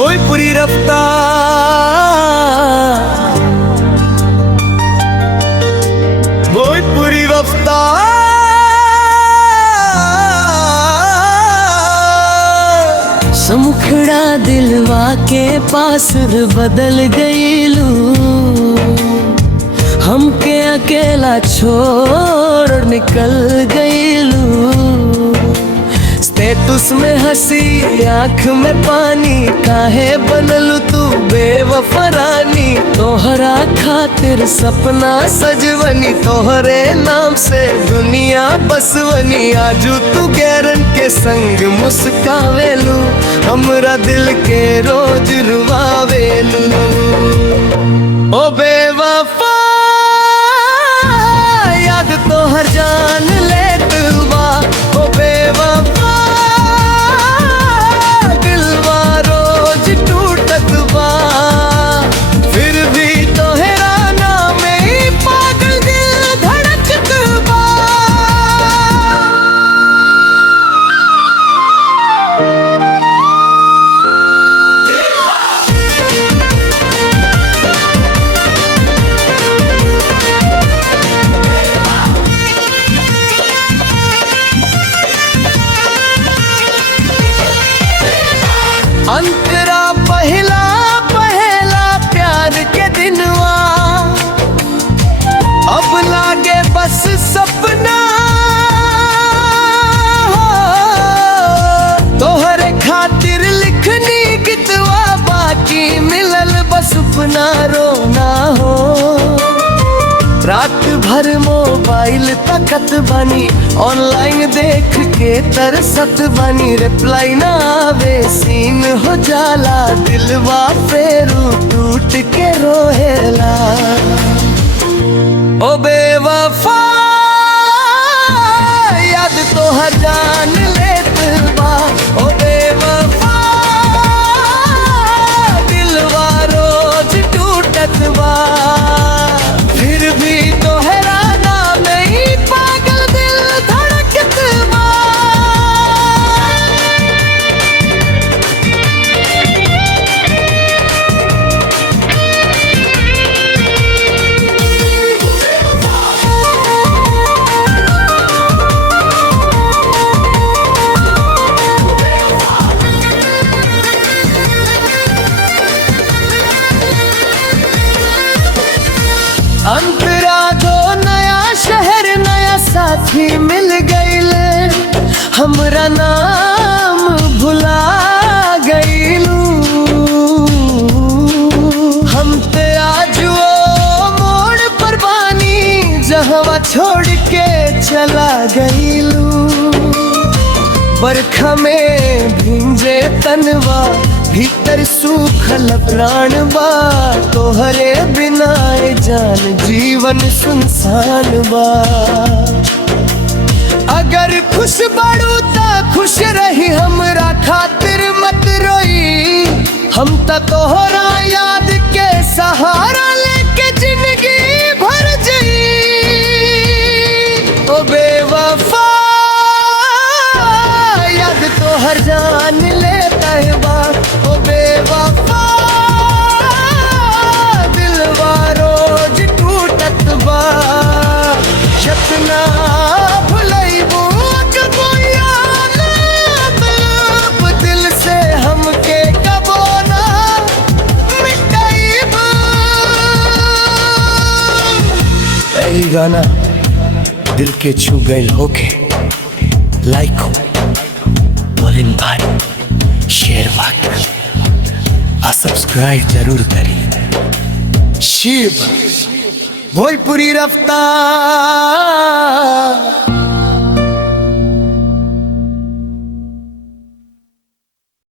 भोजपुरी रफ्तार, भोजपुरी रफ्तार। समुखड़ा दिलवा के पास बदल गईलू, हमके अकेला छोड़ निकल गईलू। स्टेटस में हंसी आँख में पानी, काहे बनलू तू बेवफरानी। तोहरा खातिर सपना सजवनी, तोहरे नाम से दुनिया बसवनी। आजू तू गैरन के संग मुस्कावेलू, हमरा दिल के रोज रुवावेलू। ओ बेवफा याद तोहर जान लेत बा। ओ बेवफा दिलवा रोज टूटत बा, फिर भी तोहरा नाम ही पागल दिल धड़कत बा। अंतरा पहला पहला प्यार के दिनवा, अब लागे बस सपना। तोहरे खातिर लिखनी गीतवा, बाकी मिलल बस अपना रोना हो। रात भर मोबाइल तकत बानी, ऑनलाइन देख के तरसत बानी। रिप्लाई ना आवे सीन हो जाला, दिलवा फेरू टूट के रोहेला। ओ बेवफा याद तोहर जान लेत बा। ओ बेवफा दिलवा रोज टूटत बा, फिर भी तोहरा नाम ही पागल दिल धड़कत बा। अंतरा दो नया शहर नया साथी मिल गईले, हमरा नाम भुला गईलू। हम ते आज वो मोड़ पर बानी, जहवा छोड़ के चला गईलू। बरखा में भींजे तनवा, भीतर सूखल प्राण बा। तोहरे बिना ए जान जीवन सुनसान बा। अगर खुश बाड़ू ता खुश रही, हमरा खातिर मत रोई। हम ता तोहरा याद के सहारा लेके जिंदगी भर जई। ओ बेवफा याद तोहर जान लेता है बा। ओ बेवफा दिलवा रोज टूटत बा, जतना भुलैबू कबो याद अब दिल से हमके कबो ना मिटाइबू। ए गाना दिल के छू गइल होके लाइक हो बोलिन भाई, शेयर आ सब्सक्राइब जरूर करिए। शिव भोजपुरी रफ्तार।